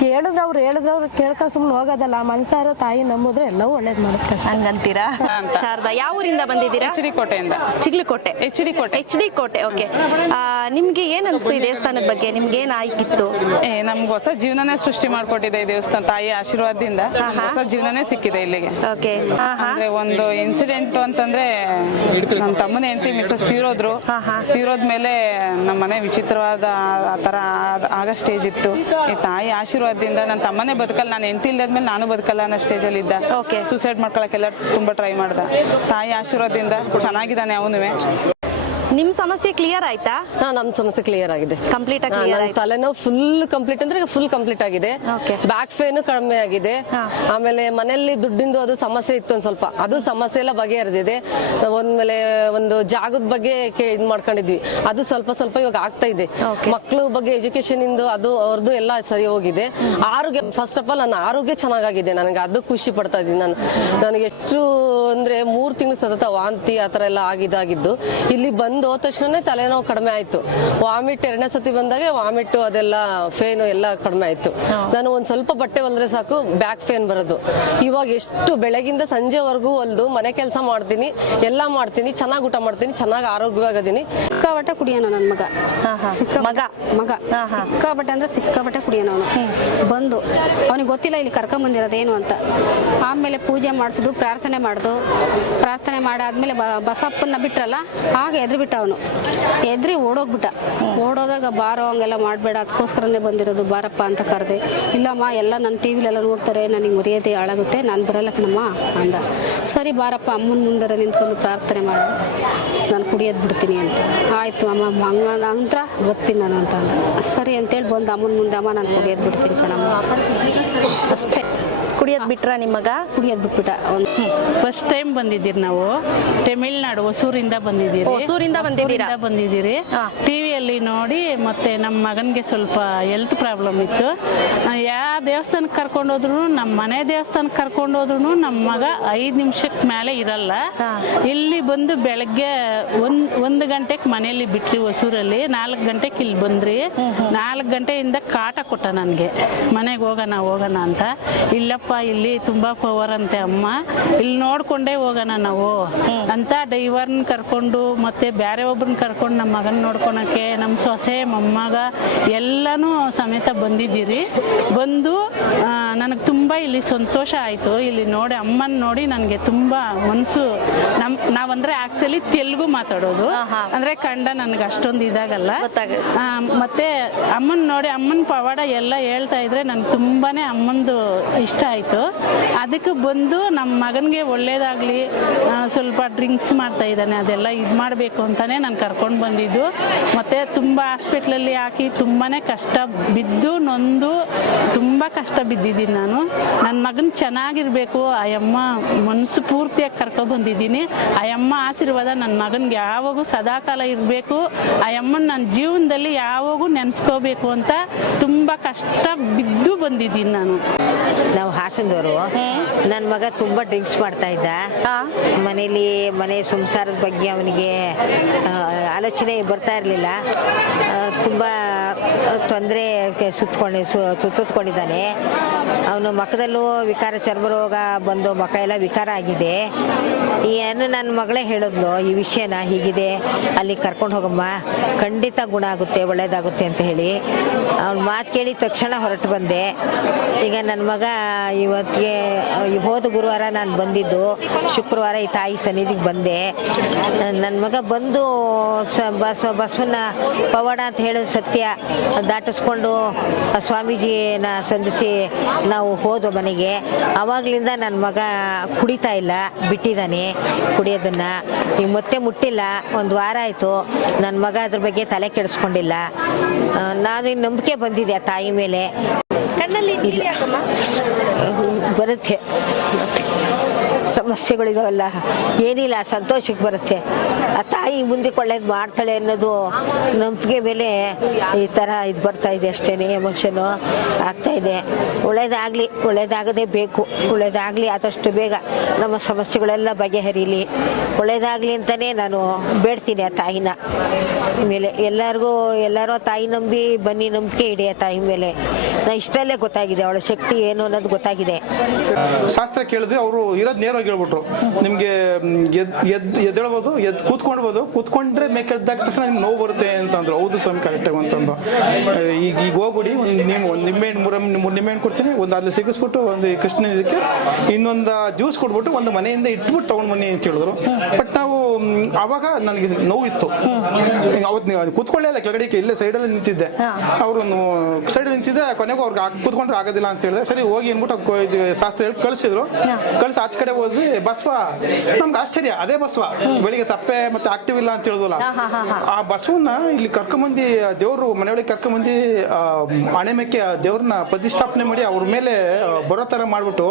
ಹೇಳಿದ್ರೆ ಅವ್ರು ಹೇಳಿದ್ರೆ ಅವ್ರು ಕೇಳ್ಕೊಂಡು ಸುಮ್ಮನೆ ಹೋಗೋದಲ್ಲ ಮನ್ಸಾರು ತಾಯಿ ನಂಬಿದ್ರೆ ಎಲ್ಲವೂ ಒಳ್ಳೇದು ಮಾಡುತ್ತೆ. ಹಂಗಂತೀರಾ? ಶಾರದಾ ಯಾವ ಊರಿಂದ ಬಂದಿದ್ದೀರಾ? H D ಕೋಟೆಯಿಂದ. Chiglikote. H D Kote. H D Kote okay ನಿಮ್ಗೆ ಏನ್ ಅನ್ಸ್ತು ಈ ದೇವಸ್ಥಾನದ ಬಗ್ಗೆ? ನಿಮ್ಗೆ ಏನ್ ಆಯ್ಕಿತ್ತು ಏ ನಮ್ಗೆ ಹೊಸ ಜೀವನನೇ ಸೃಷ್ಟಿ ಮಾಡ್ಕೊಟ್ಟಿದೆ ಈ ದೇವಸ್ಥಾನ ತಾಯಿ ಆಶೀರ್ವಾದದಿಂದ. ನಮ್ಗೆ ಹೊಸ ಜೀವನನೇ ಸಿಕ್ಕಿದೆ ಇಲ್ಲಿಗೆ. ಓಕೆ ಹಾ ಹಾ. ಅಂದ್ರೆ ಒಂದು ಇನ್ಸಿಡೆಂಟ್ ಅಂತಂದ್ರೆ ನಮ್ಮ ತಮ್ಮನ ಹೆಂಡತಿ ಮಿಸಸ್ ತೀರೋದ್ರು. ತೀರೋದ್ಮೇಲೆ ನಮ್ಮ ಮನೆ ವಿಚಿತ್ರವಾದ ಆ ತರ ಆಗ ಸ್ಟೇಜ್ ಇತ್ತು. ಈ ತಾಯಿ ಆಶೀರ್ವಾದದಿಂದ ನನ್ನ ತಮ್ಮನೇ ಬದುಕಲ್ಲ ನಾನು ಹೆಂಡತಿ ಇಲ್ಲದ್ಮೇಲೆ ನಾನು ಬದುಕಲ್ಲ ಅನ್ನೋ ಸ್ಟೇಜಲ್ಲಿ ಇದ್ದ. ಓಕೆ ಸೂಸೈಡ್ ಮಾಡ್ಕೊಳಕ್ಕೆಲ್ಲ ತುಂಬಾ ಟ್ರೈ ಮಾಡ್ದ. ತಾಯಿ ಆಶೀರ್ವಾದದಿಂದ ಚೆನ್ನಾಗಿದ್ದಾನೆ ಅವನುವೆ. ನಿಮ್ ಸಮಸ್ಯೆ ಕ್ಲಿಯರ್ ಆಯ್ತಾ? ಹಾ ನಮ್ ಸಮಸ್ಯೆ ಕ್ಲಿಯರ್ ಆಗಿದೆ. ಕಂಪ್ಲೀಟ್ ಆಗಿ ಆಯ್ತಾ. ತಲೆನೋವು ಫುಲ್ ಕಂಪ್ಲೀಟ್ ಅಂದ್ರೆ ಫುಲ್ ಕಂಪ್ಲೀಟ್ ಆಗಿದೆ. Okay. ಬ್ಯಾಕ್ ಪೇನ್ ಕಡಿಮೆ ಆಗಿದೆ. ಹಾ. ಆಮೇಲೆ ಮನೆಯಲ್ಲಿ ದುಡ್ಡಿಂದು ಅದು ಸಮಸ್ಯೆ ಇತ್ತು ಒಂದ್ ಸ್ವಲ್ಪ. ಅದು ಸಮಸ್ಯೆ ಎಲ್ಲ ಬಗೆಹರಿದಿದೆ. ನಾವ್ ಒಂದ್ಮೇಲೆ ಒಂದು ಜಾಗದ ಬಗ್ಗೆ ಕೇ- ಇದ್ ಮಾಡ್ಕೊಂಡಿದ್ವಿ. ಅದು ಸ್ವಲ್ಪ ಸ್ವಲ್ಪ ಇವಾಗ ಆಗ್ತಾ ಇದೆ. Okay. ಮಕ್ಳು ಬಗ್ಗೆ ಎಜುಕೇಶನ್ ಇಂದು ಅದು ಅವ್ರದ್ದು ಎಲ್ಲ ಸರಿ ಹೋಗಿದೆ. ಆರೋಗ್ಯ ಫಸ್ಟ್ ಆಫ್ ಆಲ್ ನನ್ನ ಆರೋಗ್ಯ ಚೆನ್ನಾಗಿದೆ ನನಗೆ ಅದು ಖುಷಿ ಪಡ್ತಾ ಇದ್ದೀನಿ ನಾನು. ನನಗೆ ಎಷ್ಟು ಅಂದ್ರೆ ಮೂರ್ ತಿಂಗಳು ಸತತ ವಾಂತಿ ಆತರ ಎಲ್ಲ ಆಗಿದಾಗಿದ್ದು ಇಲ್ಲಿ ಬಂದು ಹೋದ ತಕ್ಷಣನೇ ತಲೆನೋವು ಕಡಿಮೆ ಆಯ್ತು. ವಾಮಿಟ್ ಎರಡನೇ ಸತಿ ಬಂದಾಗ ವಾಮಿಟ್ ಅದೆಲ್ಲ ಫೇನು ಎಲ್ಲ ಕಡಿಮೆ ಆಯ್ತು. ನಾನು ಒಂದ್ ಸ್ವಲ್ಪ ಬಟ್ಟೆ ಹೊಲ್ದ್ರೆ ಸಾಕು ಬ್ಯಾಕ್ ಫೇನ್ ಬರೋದು. ಇವಾಗ ಎಷ್ಟು ಬೆಳಗಿಂದ ಸಂಜೆವರೆಗೂ ಹೊಲ್ದು ಮನೆ ಕೆಲಸ ಮಾಡ್ತೀನಿ ಎಲ್ಲ ಮಾಡ್ತೀನಿ ಚೆನ್ನಾಗಿ ಊಟ ಮಾಡ್ತೀನಿ ಚೆನ್ನಾಗಿ ಆರೋಗ್ಯವಾಗದೀನಿ ಸಿಕ್ಕಾಬಟ್ಟೆ ಕುಡಿಯೋಣ ನನ್ನ ಮಗ. ಮಗ? ಮಗ. ಸಿಕ್ಕಾಬಟ್ಟೆ ಅಂದ್ರೆ ಸಿಕ್ಕಾಬಟ್ಟೆ ಕುಡಿಯೋಣ ಅವನು. ಬಂದು ಅವನಿಗೆ ಗೊತ್ತಿಲ್ಲ ಇಲ್ಲಿ ಕರ್ಕೊಂಡ್ ಬಂದಿರೋದೇನು ಅಂತ. ಆಮೇಲೆ ಪೂಜೆ ಮಾಡಿಸೋದು ಪ್ರಾರ್ಥನೆ ಮಾಡೋದು. ಪ್ರಾರ್ಥನೆ ಮಾಡಾದ್ಮೇಲೆ ಬಸಪ್ಪನ್ನ ಬಿಟ್ರಲ್ಲ ಆಗ ಎದ್ರು ಬಿಟ್ಟ ಅವನು. ಎದ್ರಿ ಓಡೋಗ್ಬಿಟ್ಟ. ಓಡೋದಾಗ ಬಾರೋ ಹಂಗೆಲ್ಲ ಮಾಡಬೇಡ, ಅದಕ್ಕೋಸ್ಕರನೇ ಬಂದಿರೋದು ಬಾರಪ್ಪ ಅಂತ ಕರೆದೆ. ಇಲ್ಲಮ್ಮ, ಎಲ್ಲ ನನ್ನ ಟಿ ವಿಲೆಲ್ಲ ನೋಡ್ತಾರೆ, ನನಗೆ ಮರ್ಯಾದೆ ಹಾಳಾಗುತ್ತೆ, ನಾನು ಬರಲ್ಲ ಕಣಮ್ಮ ಅಂದ. ಸರಿ ಬಾರಪ್ಪ, ಅಮ್ಮನ ಮುಂದರ ನಿಂತ್ಕೊಂಡು ಪ್ರಾರ್ಥನೆ ಮಾಡ. ನಾನು ಕುಡಿಯೋದು ಬಿಡ್ತೀನಿ ಅಂತ. ಆಯಿತು ಅಮ್ಮ, ಹಂಗ ನಂತರ ಬರ್ತೀನಿ ನಾನು ಅಂತ ಅಂದ. ಸರಿ ಅಂತೇಳಿ ಬಂದು ಅಮ್ಮನ ಮುಂದೆ, ಅಮ್ಮ ನಾನು ಕುಡಿಯೋದು ಬಿಡ್ತೀನಿ ಕಣಮ್ಮ. ಅಷ್ಟೇ. ಕುಡಿಯೋದ್ ಬಿಟ್ರ ನಿಮ್ ಮಗ ಕುಡಿಯೋದು ಬಿಟ್ಬಿಟ್ಟ. ಒಂದು ಫಸ್ಟ್ ಟೈಮ್ ಬಂದಿದ್ದೀರಿ ನಾವು. ತಮಿಳ್ನಾಡು ಹೊಸೂರಿಂದ ಬಂದಿದ್ದೀರಿ. ಹೊಸೂರಿಂದ ಬಂದಿದ್ದೀರಾ? ಹೊಸೂರಿಂದ ಬಂದಿದ್ದೀರಿ? ಹಾ. ಟಿವಿಯಲ್ಲಿ ನೋಡಿ ಮತ್ತೆ ನಮ್ಮ ಮಗನಿಗೆ ಸ್ವಲ್ಪ ಹೆಲ್ತ್ ಪ್ರಾಬ್ಲಮ್ ಇತ್ತು. ಯಾವ ದೇವಸ್ಥಾನಕ್ಕೆ ಕರ್ಕೊಂಡೋದ್ರು ನಮ್ಮ ಮನೆ ದೇವಸ್ಥಾನಕ್ಕೆ ಕರ್ಕೊಂಡೋದ್ರು ನಮ್ಮ ಮಗ ಐದು ನಿಮಿಷಕ್ಕೆ ಮೇಲೆ ಇರಲ್ಲ. ಇಲ್ಲಿ ಬಂದು ಬೆಳಗ್ಗೆ ಒಂದ್ ಒಂದು ಗಂಟೆಗೆ ಮನೆಯಲ್ಲಿ ಬಿಟ್ರಿ ಹೊಸೂರಲ್ಲಿ ನಾಲ್ಕು ಗಂಟೆಗೆ ಇಲ್ಲಿ ಬಂದ್ರಿ. ನಾಲ್ಕು ಗಂಟೆಯಿಂದ ಕಾಟ ಕೊಟ್ಟ ನನಗೆ. ಮನೆಗೆ ಹೋಗೋಣ ಹೋಗೋಣ ಅಂತ. ಇಲ್ಲಪ್ಪ ಇಲ್ಲಪ್ಪ ಇಲ್ಲಿ ತುಂಬಾ ಪವರ್ ಅಂತೆ ಅಮ್ಮ. ಇಲ್ಲಿ ನೋಡ್ಕೊಂಡೇ ಹೋಗೋಣ ನಾವು. ಅಂತ ಡೈವರ್ನ ಕರ್ಕೊಂಡು ಮತ್ತೆ ಬೇರೆ ಒಬ್ರನ್ನ ಕರ್ಕೊಂಡು ನಮ್ಮ ಮಗನ ನೋಡ್ಕೊಳಕ್ಕೆ ನಮ್ಮ ಸೊಸೆ ಮೊಮ್ಮಗ ಎಲ್ಲನೂ ಸಮೇತ ಬಂದಿದ್ದೀರಿ. ಬಂದು ನನಗೆ ತುಂಬ ಇಲ್ಲಿ ಸಂತೋಷ ಆಯಿತು. ಇಲ್ಲಿ ನೋಡಿ ಅಮ್ಮನ ನೋಡಿ ನನಗೆ ತುಂಬ ಮನಸ್ಸು ನಮ್ ನಾವಂದ್ರೆ ಆಕ್ಚುಲಿ ತೆಲುಗು ಮಾತಾಡೋದು. ಅಂದ್ರೆ ಕಂಡ ನನಗೆ ಅಷ್ಟೊಂದು ಇದಾಗಲ್ಲ. ಮತ್ತೆ ಅಮ್ಮನ ನೋಡಿ ಅಮ್ಮನ ಪವಾಡ ಎಲ್ಲ ಹೇಳ್ತಾ ಇದ್ರೆ ನನ್ಗೆ ತುಂಬಾನೇ ಅಮ್ಮಂದು ಇಷ್ಟ ಆಯ್ತು. ಅದಕ್ಕೆ ಬಂದು ನಮ್ಮ ಮಗನಿಗೆ ಒಳ್ಳೇದಾಗಲಿ ಸ್ವಲ್ಪ ಡ್ರಿಂಕ್ಸ್ ಮಾಡ್ತಾ ಇದ್ದಾನೆ, ಅದೆಲ್ಲ ಇದು ಮಾಡಬೇಕು ಅಂತಾನೆ ನಾನು ಕರ್ಕೊಂಡು ಬಂದಿದ್ದು. ಮತ್ತು ತುಂಬ ಹಾಸ್ಪಿಟ್ಲಲ್ಲಿ ಹಾಕಿ ತುಂಬಾ ಕಷ್ಟ ಬಿದ್ದು ನೊಂದು ತುಂಬ ಕಷ್ಟ ಬಿದ್ದಿದ್ದೀನಿ ನಾನು. ನನ್ನ ಮಗನ ಚೆನ್ನಾಗಿರಬೇಕು ಆ ಅಮ್ಮ ಮನಸ್ಸು ಪೂರ್ತಿಯಾಗಿ ಕರ್ಕೊಂಡು ಬಂದಿದ್ದೀನಿ. ಆ ಅಮ್ಮ ಆಶೀರ್ವಾದ ನನ್ನ ಮಗನಿಗೆ ಯಾವಾಗೂ ಸದಾಕಾಲ ಇರಬೇಕು. ಆ ಅಮ್ಮನ ನನ್ನ ಜೀವನದಲ್ಲಿ ಯಾವಾಗೂ ನೆನೆಸ್ಕೋಬೇಕು ಅಂತ ತುಂಬ ಕಷ್ಟ ಬಿದ್ದು ಬಂದಿದ್ದೀನಿ ನಾನು. ನಾವು ಹಾಸನದವರು ನನ್ನ ಮಗ ತುಂಬಾ ಡ್ರಿಂಕ್ಸ್ ಮಾಡ್ತಾ ಇದ್ದ. ಮನೇಲಿ ಮನೆ ಸಂಸಾರದ ಬಗ್ಗೆ ಅವನಿಗೆ ಆಲೋಚನೆ ಬರ್ತಾ ಇರಲಿಲ್ಲ. ತುಂಬಾ ತೊಂದರೆ ಸುತ್ತಕೊಂಡು ಸುತ್ತಿದ್ದಾನೆ ಅವನು ಮಖದಲ್ಲೂ ವಿಕಾರ ಚರ್ಮ ರೋಗ ಬಂದು ಮಖ ಎಲ್ಲ ವಿಕಾರ ಆಗಿದೆ. ಏನು ನನ್ನ ಮಗಳೇ ಹೇಳಿದ್ಲು, ಈ ವಿಷಯನ ಹೀಗಿದೆ, ಅಲ್ಲಿ ಕರ್ಕೊಂಡು ಹೋಗಮ್ಮ, ಖಂಡಿತ ಗುಣ ಆಗುತ್ತೆ, ಒಳ್ಳೇದಾಗುತ್ತೆ ಅಂತ ಹೇಳಿ. ಅವ್ನ ಮಾತು ಕೇಳಿ ತಕ್ಷಣ ಹೊರಟು ಬಂದೆ. ಈಗ ನನ್ನ ಮಗ ಇವತ್ತಿಗೆ ಹೋದ ಗುರುವಾರ ನಾನು ಬಂದಿದ್ದು, ಶುಕ್ರವಾರ ಈ ತಾಯಿ ಸನ್ನಿಧಿಗೆ ಬಂದೆ. ನನ್ನ ಮಗ ಬಂದು ಬಸ್ ಬಸವನ ಪವಾಡ ಅಂತ ಹೇಳೋದು ಸತ್ಯ. ದಾಟಿಸ್ಕೊಂಡು ಸ್ವಾಮೀಜಿನ ಸಂಧಿಸಿ ನಾವು ಹೋದೋ ಮನೆಗೆ. ಅವಾಗ್ಲಿಂದ ನನ್ನ ಮಗ ಕುಡಿತಾ ಇಲ್ಲ ಬಿಟ್ಟಿದ್ದಾನೆ ಕುಡಿಯೋದನ್ನು. ಈಗ ಮತ್ತೆ ಮುಟ್ಟಿಲ್ಲ ಒಂದು ವಾರ ಆಯಿತು. ನನ್ನ ಮಗ ಅದ್ರ ಬಗ್ಗೆ ತಲೆ ಕೆಡಿಸ್ಕೊಂಡಿಲ್ಲ. ನಾನು ನಂಬಿಕೆ ಬಂದಿದೆ ಆ ತಾಯಿ ಮೇಲೆ. ಕಣ್ಣಲ್ಲಿ ಬರುತ್ತೆ. ಸಮಸ್ಯೆಗಳಿದಾವಲ್ಲ. ಏನಿಲ್ಲ, ಸಂತೋಷಕ್ಕೆ ಬರುತ್ತೆ. ಆ ತಾಯಿ ಮುಂದಕ್ಕೆ ಒಳ್ಳೇದು ಮಾಡ್ತಾಳೆ ಅನ್ನೋದು ನಂಬಿಕೆ ಮೇಲೆ ಈ ಥರ ಇದು ಬರ್ತಾ ಇದೆ ಅಷ್ಟೇ ಎಮೋಷನು ಆಗ್ತಾ ಇದೆ. ಒಳ್ಳೇದಾಗಲಿ, ಒಳ್ಳೇದಾಗದೇ ಬೇಕು. ಒಳ್ಳೇದಾಗಲಿ, ಆದಷ್ಟು ಬೇಗ ನಮ್ಮ ಸಮಸ್ಯೆಗಳೆಲ್ಲ ಬಗೆಹರಿಲಿ. ಒಳ್ಳೇದಾಗಲಿ ಅಂತಲೇ ನಾನು ಬೇಡ್ತೀನಿ ಆ ತಾಯಿನ ಮೇಲೆ. ಎಲ್ಲರಿಗೂ, ಎಲ್ಲರೂ ತಾಯಿ ನಂಬಿ, ಬನ್ನಿ ನಂಬಿಕೆ ಇಡಿ ಆ ತಾಯಿ ಮೇಲೆ. ನಾ ಇಷ್ಟಲ್ಲೇ ಗೊತ್ತಾಗಿದೆ, ಅವಳ ಶಕ್ತಿ ಏನು ಅನ್ನೋದು ಗೊತ್ತಾಗಿದೆ. ಶಾಸ್ತ್ರ ಕೇಳಿದ್ರೆ ಅವರು ಇರೋದ್ ನೇರವಾಗಿ ಹೇಳ್ಬಿಟ್ರು. ನಿಮ್ಗೆ ಎದ್ ಎದ್ ಎದ್ದೇಳ್ಬೋದು ಎದ್ ಕೂತ್ಕೊಂಡ್ಬೋದು. ಕೂತ್ಕೊಂಡ್ರೆ ಮೇಕೆದ್ದಾಗ ತಕ್ಷಣ ನಿಮ್ಗೆ ನೋವು ಬರುತ್ತೆ ಅಂತಂದ್ರು. ಹೌದು ಸ್ವಾಮಿ ಕರೆಕ್ಟ್ ಅಂತಂದು ಈಗ ಈಗ ಹೋಗ್ಬಿಡಿ ಒಂದು ನಿಮ್ಮ ಒಂದು ನಿಂಬೆಹಣ್ಣು ಮೂರ ಮೂರು ಹೆಣ್ಣು ಕೊಡ್ತೀನಿ ಒಂದು ಅಲ್ಲಿ ಸಿಗಿಸ್ಬಿಟ್ಟು ಒಂದು ಕೃಷ್ಣ ಇದಕ್ಕೆ ಇನ್ನೊಂದು ಜ್ಯೂಸ್ ಕೊಟ್ಬಿಟ್ಟು ಒಂದು ಮನೆಯಿಂದ ಇಟ್ಬಿಟ್ಟು ತಗೊಂಡ್ ಬನ್ನಿ ಅಂತ ಹೇಳಿದ್ರು. ಬಟ್ ನಾವು ಅವಾಗ ನನಗೆ ನೋವು ಇತ್ತು ಅವತ್ತು ನೀವು ಕೂತ್ಕೊಳ್ಳೇ ಇಲ್ಲ ಕೆಳಗಡೆ ಇಲ್ಲೇ ಸೈಡಲ್ಲಿ ನಿಂತಿದ್ದೆ. ಅವರು ಸೈಡ್ ನಿಂತಿದ್ದೆ ಕೊನೆಗೂ ಅವ್ರಿಗೆ ಕೂತ್ಕೊಂಡ್ರೆ ಆಗೋದಿಲ್ಲ ಅಂತ ಹೇಳಿದೆ. ಸರಿ ಹೋಗಿ ಅಂದ್ಬಿಟ್ಟು ಶಾಸ್ತ್ರ ಹೇಳಿ ಕಳಿಸಿದ್ರು. ಕಳಿಸಿ ಆಚೆ ಕಡೆ ಹೋದ್ವಿ ಬಸ್ವ ನಮ್ಗೆ ಆಶ್ಚರ್ಯ ಅದೇ ಬಸವ. ಬೆಳಿಗ್ಗೆ ಸಪ್ಪೆ ಮತ್ತೆ ಆಕ್ಟಿವ್ ಇಲ್ಲ ಅಂತ ಹೇಳಿದ್ವಲ್ಲ ಆ ಬಸವನ್ನ ಇಲ್ಲಿ ಕರ್ಕೊಂಬಂದಿ ದೇವ್ರು ಮನೆಯೊಳಗೆ ಕರ್ಕೊಂಬಂದಿ ಹಣೆ ಮೇಕೆ ದೇವ್ರನ್ನ ಪ್ರತಿಷ್ಠಾಪನೆ ಮಾಡಿ ಅವ್ರ ಮೇಲೆ ಬರೋ ತರ ಮಾಡ್ಬಿಟ್ಟು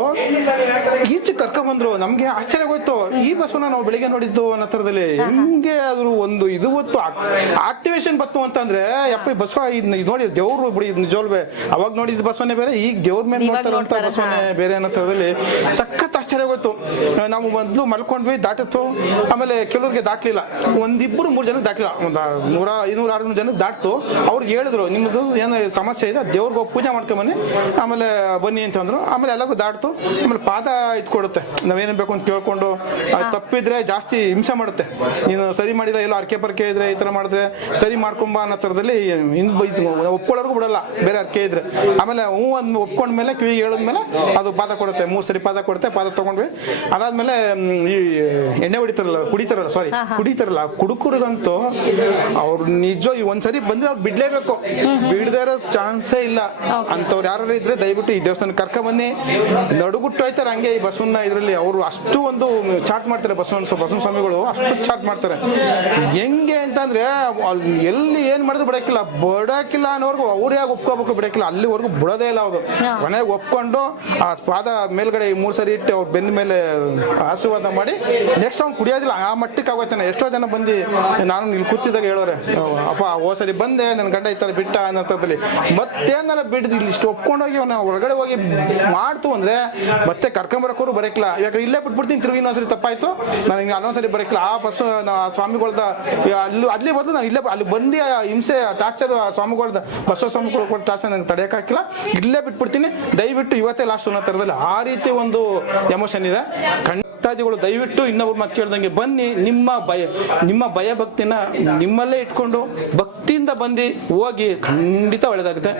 ಈಚೆ ಕರ್ಕೊಂಡ್ಬಂದ್ರು ನಮ್ಗೆ ಆಶ್ಚರ್ಯ ಹೋಯ್ತು ಈ ಬಸವನ ನಾವು ಬೆಳಿಗ್ಗೆ ನೋಡಿದ್ದು ಅನ್ನೋ ಥರದಲ್ಲಿ ಹೆಂಗೆ ಆದ್ರೂ ಒಂದು ಇದು ಹೊತ್ತು ಆಕ್ಟಿವೇಶನ್ ಬತ್ತು ಅಂತಂದ್ರೆ ಯಪ್ಪ ಬಸವ ಇದ್ ನೋಡಿ ದೇವ್ರು ಬಿಡಿ ನಿಜೋಲ್ವೇ ನಿಜವಲ್ವೇ ಅವಾಗ ನೋಡಿದ ಬಸವನೇ ಬೇರೆ ಈಗ ದೇವ್ರ ಮೇಲೆ ನೋಡ್ತಾರಂತ ಬಸವನೇ ಬೇರೆ ಅನ್ನೋ ಥರದಲ್ಲಿ ಸಖತ್ ಆಶ್ಚರ್ಯ ಗೊತ್ತು ನಾವು ಮೊದಲು ಮಲ್ಕೊಂಡ್ವಿ ದಾಟಿತ್ತು. ಆಮೇಲೆ ಕೆಲವ್ರಿಗೆ ದಾಟ್ಲಿಲ್ಲ. ಒಂದಿಬ್ಬರು ಮೂರು ಜನ ದಾಟ್ಲಿಲ್ಲ. ಒಂದು ನೂರ ಐನೂರ ಆರ್ನೂರು ಜನ ದಾಟ್ತು. ಅವ್ರಿಗೆ ಹೇಳಿದ್ರು ನಿಮ್ಮದು ಏನು ಸಮಸ್ಯೆ ಇದೆ? ದೇವ್ರಿಗೆ ಹೋಗಿ ಪೂಜೆ ಮಾಡ್ಕೊಂಬನ್ನಿ ಆಮೇಲೆ ಬನ್ನಿ ಅಂತ ಅಂದ್ರು. ಆಮೇಲೆ ಎಲ್ಲರಿಗೂ ದಾಟ್ತು. ಆಮೇಲೆ ಪಾದ ಇಟ್ಕೊಡುತ್ತೆ. ನಾವೇನು ಬೇಕು ಅಂತ ಕೇಳ್ಕೊಂಡು ತಪ್ಪಿದ್ರೆ ಜಾಸ್ತಿ ಹಿಂಸೆ ಮಾಡುತ್ತೆ ನೀನು ಸರಿ ಮಾಡಿಲ್ಲ ಎಲ್ಲೋ ಅರ್ಕೆ ಪರ್ಕೆ ಇದ್ರೆ ಈ ತರ ಮಾಡಿದ್ರೆ ಸರಿ ಮಾಡ್ಕೊಂಬ ಅನ್ನೋ ಥರದಲ್ಲಿ ಹಿಂದ್ ಒಪ್ಕೊಳ್ಳೋರ್ಗು ಬಿಡಲ್ಲ ಬೇರೆ ಅರ್ಕೆ ಇದ್ರೆ. ಆಮೇಲೆ ಹ್ಞೂ ಅಂದ್ ಒಪ್ಕೊಂಡ್ಮೇಲೆ ಕಿವಿ ಹೇಳಿದ್ಮೇಲೆ ಅದು ಪಾದ ಕೊಡುತ್ತೆ ಮೂರು ಸರಿ ಪಾದ ಕೊಡುತ್ತೆ ಪಾದ ತಗೊಂಡ್ವಿ. ಅದಾದ್ಮೇಲೆ ಈ ಎಣ್ಣೆ ಹೊಡಿತಾರಲ್ಲ ಕುಡಿತಾರಲ್ಲ ಸಾರಿ ಕುಡಿತಾರಲ್ಲ ಕುಡುಕರಿಗಂತೂ ಅವ್ರು ನಿಜ ಈ ಒಂದ್ಸರಿ ಬಂದ್ರೆ ಅವ್ರು ಬಿಡ್ಲೇಬೇಕು. ಬಿಡದೇ ಇರೋ ಚಾನ್ಸೇ ಇಲ್ಲ. ಅಂತವ್ರು ಯಾರು ಇದ್ರೆ ದಯವಿಟ್ಟು ಈ ದೇವಸ್ಥಾನ ಕರ್ಕ ಬನ್ನಿ. ನಡುಗುಟ್ಟು ಹೋಯ್ತಾರೆ ಹಂಗೆ ಈ ಬಸವನ್ನ ಇದರಲ್ಲಿ. ಅವರು ಅಷ್ಟು ಒಂದು ಚಾಟ್ ಮಾಡ್ತಾರೆ ಬಸವಣ್ಣ ಬಸವನ ಸ್ವಾಮಿಗಳು. ಅಷ್ಟು ಚಾರ್ಜ್ ಮಾಡ್ತಾರೆ. ಹೆಂಗೆ ಅಂತಂದ್ರೆ ಅಲ್ಲಿ ಎಲ್ಲಿ ಏನ್ ಮಾಡಿದ್ರು ಬಿಡಕ್ಕಿಲ್ಲ. ಬಿಡಕ್ಕಿಲ್ಲ ಅನ್ನೋರ್ಗು ಅವ್ರೇ ಒಪ್ಕೋಬೇಕು ಬಿಡಕ್ಕಿಲ್ಲ. ಅಲ್ಲಿವರೆಗೂ ಬಿಡೋದೇ ಇಲ್ಲ ಅವರು. ಮನೆಗೆ ಒಪ್ಕೊಂಡು ಆ ಪಾದ ಮೇಲ್ಗಡೆ ಮೂರು ಸರಿ ಇಟ್ಟು ಅವ್ರ ಬೆನ್ನ ಮೇಲೆ ಆಶೀರ್ವಾದ ಮಾಡಿ ನೆಕ್ಸ್ಟ್ ಅವ್ನು ಕುಡಿಯೋದಿಲ್ಲ. ಆ ಮಟ್ಟಕ್ಕೆ ಆಗೋಯ್ತಾನೆ. ಎಷ್ಟೋ ಜನ ಬಂದು ನಾನು ಇಲ್ಲಿ ಕೂತಿದ್ದಾಗ ಹೇಳೋರೆ ಅಪ್ಪ ಓ ಸರಿ ಬಂದೆ ನನ್ನ ಗಂಡ ಈ ತರ ಬಿಟ್ಟ ಅನ್ನೋದ್ರಲ್ಲಿ ಮತ್ತೇನಾರ ಬಿಡ್ದು ಇಲ್ಲಿ ಇಷ್ಟು ಒಪ್ಕೊಂಡೋಗಿ ಅವನ ಹೊರಗಡೆ ಹೋಗಿ ಮಾಡ್ತು ಅಂದ್ರೆ ಮತ್ತೆ ಕರ್ಕೊಂಬರಕ್ಕೋರು ಬರಕ್ಕಿಲ್ಲ. ಯಾಕಂದ್ರೆ ಇಲ್ಲೇ ಬಿಟ್ಬಿಡ್ತೀನಿ ತಿರುಗಿ ಇನ್ನೊಂದ್ಸರಿ ತಪ್ಪಾಯ್ತು. ನನಗೆ ಅನ್ನೊಂದ್ಸರಿ ಬರಕ್ಕಿಲ್ಲ. ಆ ಬಸ್ ಸ್ವಾಮಿಗಳ್ದ, ಅಲ್ಲಿ ಅಲ್ಲಿ ಬಂದು ನಾನು ಇಲ್ಲೇ ಅಲ್ಲಿ ಬಂದು ಹಿಂಸೆ ಟಾರ್ಚರ್ ಸ್ವಾಮಿಗಳ್ದ ಬಸವ ಸ್ವಾಮಿಗಳು ಕೊಟ್ಟ ಟಾರ್ಚರ್ ನನಗೆ ತಡೆಯೋಕ್ಕಾಗಿಲ್ಲ ಇಲ್ಲೇ ಬಿಟ್ಬಿಡ್ತೀನಿ. ದಯವಿಟ್ಟು ಇವತ್ತೇ ಲಾಸ್ಟ್ ಅನ್ನೋ ಥರದಲ್ಲಿ ಆ ರೀತಿ ಒಂದು ಎಮೋಷನ್ ಇದೆ. ಭಕ್ತಾದಿಗಳು ದಯವಿಟ್ಟು ಇನ್ನೊಬ್ರು ಮತ್ತೆ ಕೇಳ್ದಂಗೆ ಬನ್ನಿ, ನಿಮ್ಮ ಭಯ ನಿಮ್ಮ ಭಯ ಭಕ್ತಿನ ನಿಮ್ಮಲ್ಲೇ ಇಟ್ಕೊಂಡು ಭಕ್ತಿಯಿಂದ ಬಂದು ಹೋಗಿ ಖಂಡಿತ ಒಳ್ಳೇದಾಗುತ್ತೆ.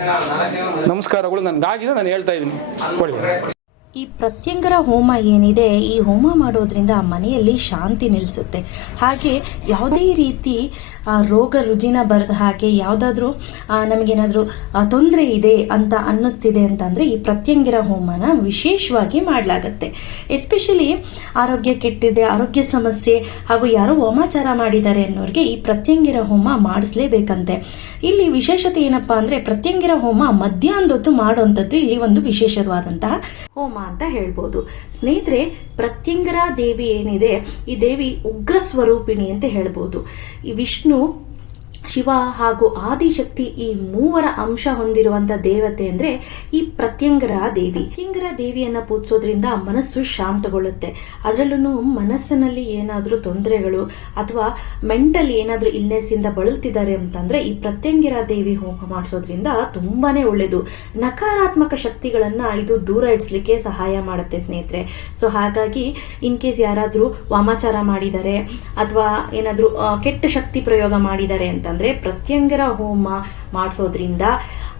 ನಮಸ್ಕಾರಗಳು, ನನಗಾಗಿದೆ, ನಾನು ಹೇಳ್ತಾ ಇದ್ದೀನಿ. ಒಳ್ಳೆಯದು ಈ ಪ್ರತ್ಯಂಗರ ಹೋಮ ಏನಿದೆ, ಈ ಹೋಮ ಮಾಡೋದ್ರಿಂದ ಮನೆಯಲ್ಲಿ ಶಾಂತಿ ನಿಲ್ಲಿಸುತ್ತೆ ಹಾಗೆ ಯಾವುದೇ ರೀತಿ ರೋಗ ರುಜಿನ ಬರದ ಹಾಗೆ ಯಾವುದಾದ್ರೂ ನಮಗೇನಾದರೂ ತೊಂದರೆ ಇದೆ ಅಂತ ಅನ್ನಿಸ್ತಿದೆ ಅಂತಂದರೆ ಈ ಪ್ರತ್ಯಂಗಿರ ಹೋಮನ ವಿಶೇಷವಾಗಿ ಮಾಡಲಾಗತ್ತೆ. ಎಸ್ಪೆಷಲಿ ಆರೋಗ್ಯ ಕೆಟ್ಟಿದೆ, ಆರೋಗ್ಯ ಸಮಸ್ಯೆ ಹಾಗೂ ಯಾರೋ ಹೋಮಾಚಾರ ಮಾಡಿದ್ದಾರೆ ಅನ್ನೋರಿಗೆ ಈ ಪ್ರತ್ಯಂಗಿರ ಹೋಮ ಮಾಡಿಸ್ಲೇಬೇಕಂತೆ. ಇಲ್ಲಿ ವಿಶೇಷತೆ ಏನಪ್ಪಾ ಅಂದರೆ ಪ್ರತ್ಯಂಗಿರ ಹೋಮ ಮಧ್ಯಾಹ್ನದೊತ್ತು ಮಾಡುವಂಥದ್ದು ಇಲ್ಲಿ ಒಂದು ವಿಶೇಷವಾದಂತಹ ಹೋಮ. ಅಂತ ಹೇಳ್ಬೋದು. ಸ್ನೇಹಿತರೆ ಪ್ರತ್ಯಂಗರ ದೇವಿ ಏನಿದೆ? ಈ ದೇವಿ ಉಗ್ರ ಸ್ವರೂಪಿಣಿ ಅಂತ ಹೇಳ್ಬೋದು. ಈ ವಿಷ್ಣು ಶಿವ ಹಾಗೂ ಆದಿಶಕ್ತಿ ಈ ಮೂವರ ಅಂಶ ಹೊಂದಿರುವಂತ ದೇವತೆ ಅಂದ್ರೆ ಈ ಪ್ರತ್ಯಂಗರ ದೇವಿ. ಪ್ರತ್ಯಂಗರ ದೇವಿಯನ್ನ ಪೂಜಿಸೋದ್ರಿಂದ ಮನಸ್ಸು ಶಾಂತಗೊಳ್ಳುತ್ತೆ. ಅದರಲ್ಲೂ ಮನಸ್ಸಿನಲ್ಲಿ ಏನಾದರೂ ತೊಂದರೆಗಳು ಅಥವಾ ಮೆಂಟಲ್ ಏನಾದರೂ ಇಲ್ನೆಸ್ ಇಂದ ಬಳಲ್ತಿದ್ದಾರೆ ಅಂತಂದ್ರೆ ಈ ಪ್ರತ್ಯಂಗಿರ ದೇವಿ ಹೋಮ ಮಾಡಿಸೋದ್ರಿಂದ ತುಂಬಾನೇ ಒಳ್ಳೆಯದು ನಕಾರಾತ್ಮಕ ಶಕ್ತಿಗಳನ್ನ ಇದು ದೂರ ಇಡಿಸ್ಲಿಕ್ಕೆ ಸಹಾಯ ಮಾಡುತ್ತೆ ಸ್ನೇಹಿತರೆ. ಸೊ ಹಾಗಾಗಿ ಇನ್ ಕೇಸ್ ಯಾರಾದರೂ ವಾಮಾಚಾರ ಮಾಡಿದ್ದಾರೆ ಅಥವಾ ಏನಾದರೂ ಕೆಟ್ಟ ಶಕ್ತಿ ಪ್ರಯೋಗ ಮಾಡಿದ್ದಾರೆ ಅಂತಂದ್ರೆ ಪ್ರತ್ಯಂಗರ ಹೋಮ ಮಾಡಿಸೋದ್ರಿಂದ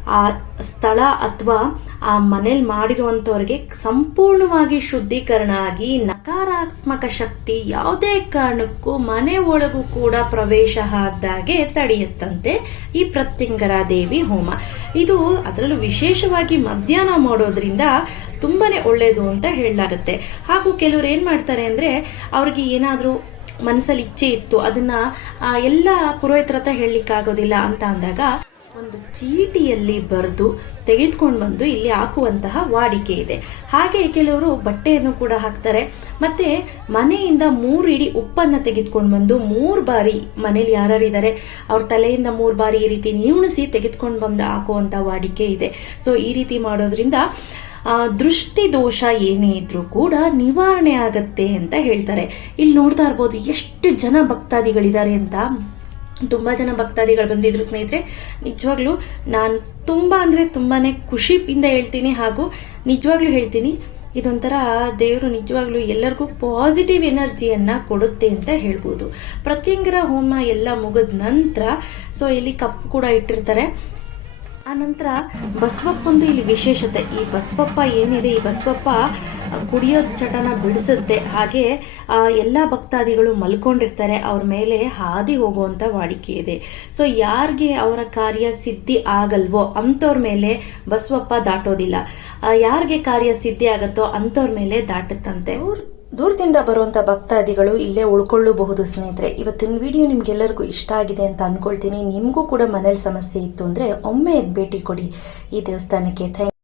ಆ ಸ್ಥಳ ಅಥವಾ ಆ ಮನೇಲಿ ಮಾಡಿರುವಂಥವ್ರಿಗೆ ಸಂಪೂರ್ಣವಾಗಿ ಶುದ್ಧೀಕರಣ ಆಗಿ ನಕಾರಾತ್ಮಕ ಶಕ್ತಿ ಯಾವುದೇ ಕಾರಣಕ್ಕೂ ಮನೆ ಒಳಗೂ ಕೂಡ ಪ್ರವೇಶ ಆದಾಗೆ ತಡೆಯುತ್ತಂತೆ ಈ ಪ್ರತ್ಯಂಗರ ದೇವಿ ಹೋಮ. ಇದು ಅದರಲ್ಲೂ ವಿಶೇಷವಾಗಿ ಮಧ್ಯಾಹ್ನ ಮಾಡೋದ್ರಿಂದ ತುಂಬಾನೇ ಒಳ್ಳೆಯದು ಅಂತ ಹೇಳಲಾಗುತ್ತೆ. ಹಾಗೂ ಕೆಲವ್ರು ಏನು ಮಾಡ್ತಾರೆ ಅಂದರೆ ಅವ್ರಿಗೆ ಏನಾದರೂ ಮನಸ್ಸಲ್ಲಿ ಇಚ್ಛೆ ಇತ್ತು, ಅದನ್ನ ಎಲ್ಲ ಪುರೋಹಿತರ ಹತ್ರ ಹೇಳಲಿಕ್ಕಾಗೋದಿಲ್ಲ ಅಂತ ಅಂದಾಗ ಒಂದು ಚೀಟಿಯಲ್ಲಿ ಬರೆದು ತೆಗೆದುಕೊಂಡು ಬಂದು ಇಲ್ಲಿ ಹಾಕುವಂತಹ ವಾಡಿಕೆ ಇದೆ. ಹಾಗೆ ಕೆಲವರು ಬಟ್ಟೆಯನ್ನು ಕೂಡ ಹಾಕ್ತಾರೆ. ಮತ್ತೆ ಮನೆಯಿಂದ ಮೂರು ಇಡಿ ಉಪ್ಪನ್ನು ತೆಗೆದುಕೊಂಡು ಬಂದು ಮೂರು ಬಾರಿ ಮನೇಲಿ ಯಾರ್ಯಾರಿದ್ದಾರೆ, ಅವ್ರ ತಲೆಯಿಂದ ಮೂರು ಬಾರಿ ಈ ರೀತಿ ನ್ಯೂಣಿಸಿ ತೆಗೆದುಕೊಂಡು ಬಂದು ಹಾಕುವಂಥ ವಾಡಿಕೆ ಇದೆ. ಸೊ ಈ ರೀತಿ ಮಾಡೋದ್ರಿಂದ ದೃಷ್ಟಿ ದೋಷ ಏನೇ ಇದ್ರೂ ಕೂಡ ನಿವಾರಣೆ ಆಗತ್ತೆ ಅಂತ ಹೇಳ್ತಾರೆ. ಇಲ್ಲಿ ನೋಡ್ತಾ ಇರ್ಬೋದು ಎಷ್ಟು ಜನ ಭಕ್ತಾದಿಗಳಿದ್ದಾರೆ ಅಂತ. ತುಂಬ ಜನ ಭಕ್ತಾದಿಗಳು ಬಂದಿದ್ರು ಸ್ನೇಹಿತರೆ. ನಿಜವಾಗ್ಲೂ ನಾನು ತುಂಬ ಅಂದರೆ ತುಂಬಾ ಖುಷಿಯಿಂದ ಹೇಳ್ತೀನಿ ಹಾಗೂ ನಿಜವಾಗ್ಲೂ ಹೇಳ್ತೀನಿ, ಇದೊಂಥರ ದೇವರು ನಿಜವಾಗ್ಲೂ ಎಲ್ಲರಿಗೂ ಪಾಸಿಟಿವ್ ಎನರ್ಜಿಯನ್ನು ಕೊಡುತ್ತೆ ಅಂತ ಹೇಳ್ಬೋದು. ಪ್ರತ್ಯಂಗರ ಹೋಮ ಎಲ್ಲ ಮುಗಿದ ನಂತರ ಸೊ ಇಲ್ಲಿ ಕಪ್ ಕೂಡ ಇಟ್ಟಿರ್ತಾರೆ. ಆ ನಂತರ ಬಸವಪ್ಪಂದು ಇಲ್ಲಿ ವಿಶೇಷತೆ. ಈ ಬಸವಪ್ಪ ಏನಿದೆ? ಈ ಬಸವಪ್ಪ ಕುಡಿಯೋ ಚಟನ ಬಿಡಿಸುತ್ತೆ. ಹಾಗೆ ಎಲ್ಲ ಭಕ್ತಾದಿಗಳು ಮಲ್ಕೊಂಡಿರ್ತಾರೆ. ಅವ್ರ ಮೇಲೆ ಹಾದಿ ಹೋಗುವಂಥ ವಾಡಿಕೆ ಇದೆ. ಸೊ ಯಾರಿಗೆ ಅವರ ಕಾರ್ಯ ಸಿದ್ಧಿ ಆಗಲ್ವೋ ಅಂಥವ್ರ ಮೇಲೆ ಬಸವಪ್ಪ ದಾಟೋದಿಲ್ಲ. ಯಾರಿಗೆ ಕಾರ್ಯ ಸಿದ್ಧಿ ಆಗತ್ತೋ ಅಂಥವ್ರ ಮೇಲೆ ದಾಟುತ್ತಂತೆ. ಅವ್ರು ದೂರದಿಂದ ಬರುವಂಥ ಭಕ್ತಾದಿಗಳು ಇಲ್ಲೇ ಉಳ್ಕೊಳ್ಳಬಹುದು ಸ್ನೇಹಿತರೆ. ಇವತ್ತಿನ ವಿಡಿಯೋ ನಿಮ್ಗೆಲ್ಲರಿಗೂ ಇಷ್ಟ ಆಗಿದೆ ಅಂತ ಅಂದ್ಕೊಳ್ತೀನಿ ನಿಮಗೂ ಕೂಡ ಮನೇಲಿ ಸಮಸ್ಯೆ ಇತ್ತು ಅಂದರೆ ಒಮ್ಮೆ ಭೇಟಿ ಕೊಡಿ ಈ ದೇವಸ್ಥಾನಕ್ಕೆ. ಥ್ಯಾಂಕ್